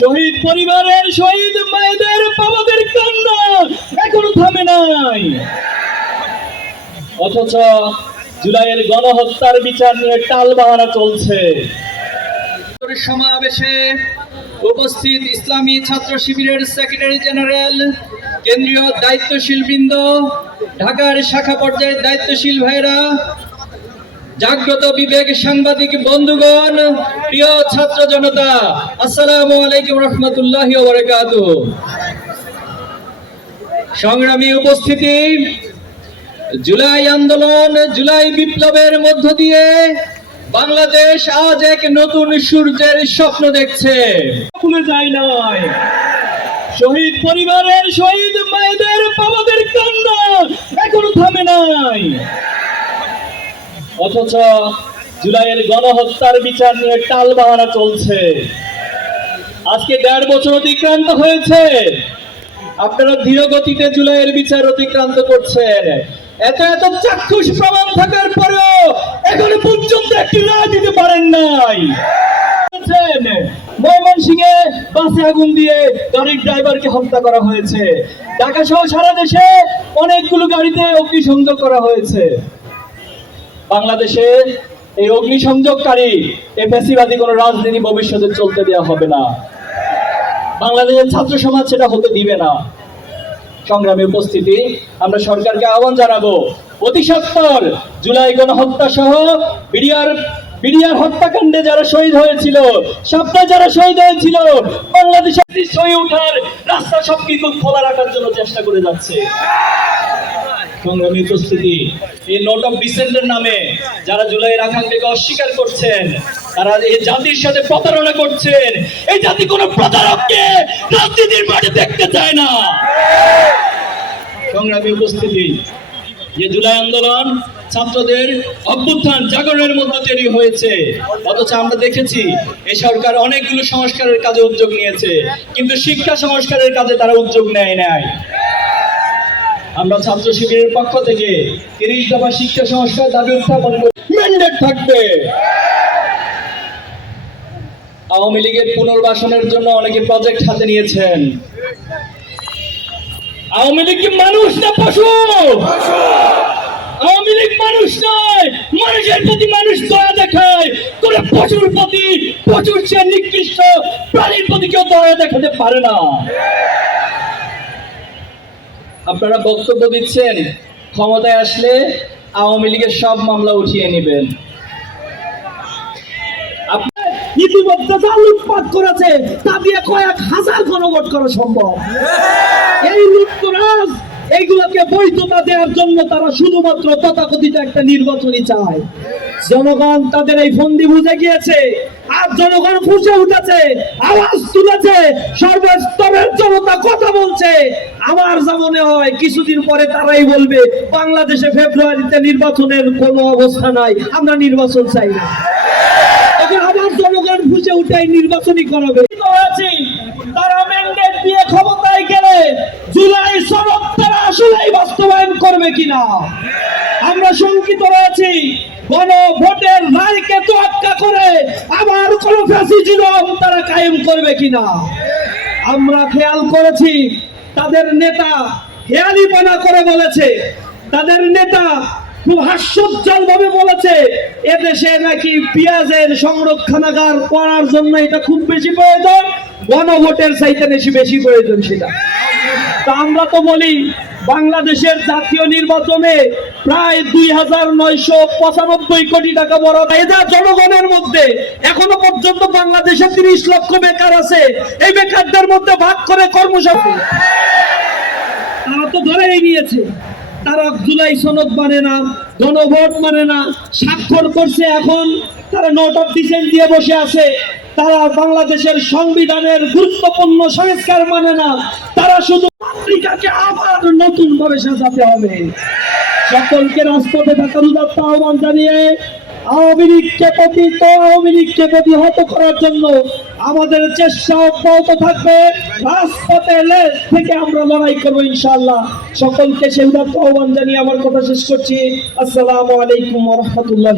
শহীদ পরিবারের শহীদ মায়েদের বাবাদের কান্না এখনও থামে নাই। অথচ জুলাইয়ের গণহত্যার বিচার নিয়ে টাল বাহানা চলছে সমাবেশে উপস্থিত ইসলামী ছাত্র শিবিরের সেক্রেটারি জেনারেল, কেন্দ্রীয় দায়িত্বশীল বৃন্দ ঢাকার শাখা পর্যায়ের দায়িত্বশীল ভাইরা জাগ্রত বিবেক সাংবাদিক বন্ধুগণ, প্রিয় ছাত্র জনতা, আসসালামু আলাইকুম রহমতুল্লাহ সংগ্রামী উপস্থিতি, জুলাই আন্দোলন, জুলাই বিপ্লবের মধ্য দিয়ে বাংলাদেশ আজ এক নতুন সূর্যের স্বপ্ন দেখছে। ভুলে নাই। শহীদ পরিবারের, শহীদ মায়েদের, বাবাদের কান্না এখনও থামে নাই। অথচ জুলাইয়ের গণহত্যার বিচার নিয়ে টাল বাহানা চলছে। আজকে দেড় বছর অতিক্রান্ত হয়েছে। আপনারা ধীর গতিতে জুলাইয়ের বিচার অতিক্রান্ত করছেন। এত এত চাক্ষুষ প্রমাণ থাকার পরেও এখনও পর্যন্ত একটি রায় দিতে পারেন নাই। ময়মনসিংহে বাসে আগুন দিয়ে গাড়ির ড্রাইভারকে হত্যা করা হয়েছে। ঢাকা সহ সারা দেশে অনেকগুলো গাড়িতে অগ্নিসংযোগ করা হয়েছে। বাংলাদেশে এই অগ্নিসংযোগকারী এই ফ্যাসিবাদী কোনো রাজনীতি ভবিষ্যতে চলতে দেওয়া হবে না। বাংলাদেশের ছাত্র সমাজ সেটা হতে দিবে না। সংগ্রামী উপস্থিতি, আমরা সরকারকে আহ্বান জানাব, অতি সত্তর জুলাই গণহত্যা সহ বিডিআর বিডিআর হত্যাকাণ্ডে যারা শহীদ হয়েছিল সাপটা যারা শহীদ হয়েছিল, বাংলাদেশের শহীদ ওঠার রাস্তা সবকিছু খোলা রাখার জন্য চেষ্টা করে যাচ্ছে। সংগ্রামী উপস্থিতি। এই নোট অফ নামে যারা আকাঙ্ক্ষাকে অস্বীকার করছেন, তারা এই জাতির সাথে প্রতারণা করছেন। এই জাতি কোনো প্রতারককে রাজনীতির মাঠে দেখতে চায় না। সংগ্রামী উপস্থিতি, যে জুলাই আন্দোলন ছাত্রদের অভ্যুত্থান জাগরণের মধ্যে তৈরি হয়েছে, অথচ আমরা দেখেছি এই সরকার অনেকগুলো সংস্কারের কাজে উদ্যোগ নিয়েছে, কিন্তু শিক্ষা সংস্কারের কাজে তারা উদ্যোগ নেয় নাই। আমরা ছাত্র শিবিরের পক্ষ থেকে তিরিশ দফা শিক্ষা সংস্কার দাবি উত্থাপন ম্যান্ডেট থাকবে। আওয়ামী লীগের পুনর্বাসনের জন্য অনেকে প্রজেক্ট হাতে নিয়েছেন। আওয়ামী লীগ কি মানুষ না পশু? আওয়ামী লীগ মানুষ নয়। মানুষের প্রতি মানুষ দয়া দেখায়। করে পশুর প্রতি পশুর সে নিকৃষ্ট প্রাণীর প্রতি কেউ দয়া দেখাতে পারে না। আপনারা বক্তব্য দিচ্ছেন, ক্ষমতায় আসলে আওয়ামী লীগের সব মামলা উঠিয়ে নেবেন। ইতিমধ্যে যা লুটপাট করেছে, তা দিয়ে কয়েক হাজার গণভোট করা সম্ভব। এই লুটতরাজ, এইগুলোকে বৈধতা দেওয়ার জন্য তারা শুধুমাত্র তথাকথিত একটা নির্বাচনই চায়। জনগণ তাদের এই ফন্দি বুঝে গিয়েছে জনগণ ফুসে উঠেছে, আওয়াজ তুলেছে, সর্বস্তরের জনতা কথা বলছে। আমার যা মনে হয়, কিছুদিন পরে তারাই বলবে, বাংলাদেশে ফেব্রুয়ারিতে নির্বাচনের কোনো অবস্থা নাই, আমরা নির্বাচন চাই না। জনগণ উঠে নির্বাচনই করাবে। তারা ম্যান্ডেট দিয়ে ক্ষমতায় গেলে জুলাই সনদ তারা আসলেই বাস্তবায়ন করবে কিনা? আমরা শঙ্কিত রয়েছি গণ ভোটের রায়কে তোয়াক্কা করে আবার কোন তারা কায়েম করবে কিনা? আমরা খেয়াল করেছি, তাদের নেতা হেয়ালিপনা করে বলেছে, তাদের নেতা খুব হাস্যোজ্জ্বল ভাবে বলেছে, এদেশে নাকি পেঁয়াজের সংরক্ষণাগার করার জন্য এটা খুব বেশি প্রয়োজন, গণভোটের চাইতে বেশি বেশি প্রয়োজন সেটা। তা আমরা তো বলি, বাংলাদেশের জাতীয় নির্বাচনে প্রায় দুই হাজার নয়শো পঁচানব্বই কোটি টাকা বরাদ্দ এটা জনগণের মধ্যে এখনও পর্যন্ত বাংলাদেশে তিরিশ লক্ষ বেকার আছে, এই বেকারদের মধ্যে ভাগ করে কর্মসূচি তারা তো ধরেই নিয়েছে, তারা জুলাই সনদ মানে না, গণভোট মানে না, স্বাক্ষর করছে এখন, তারা নোট অফ ডিসেন্ট দিয়ে বসে আছে, তারা বাংলাদেশের সংবিধানের গুরুত্বপূর্ণ সংস্কার মানে না, তারা শুধু পত্রিকাকে আবার নতুন ভাবে সাজাতে হবে। সকলকে রাজপথে থাকার উদাত্ত আহ্বান জানিয়ে আওয়ামী লীগকে পতিত, আওয়ামী লীগকে প্রতিহত করার জন্য আমাদের চেষ্টা অব্যাহত থাকবে। রাজপথে লেজ থেকে আমরা লড়াই করব ইনশাল্লাহ সকলকে সেই উদাত্ত আহ্বান জানিয়ে আমার কথা শেষ করছি। আসসালামু আলাইকুম রহমতুল্লাহ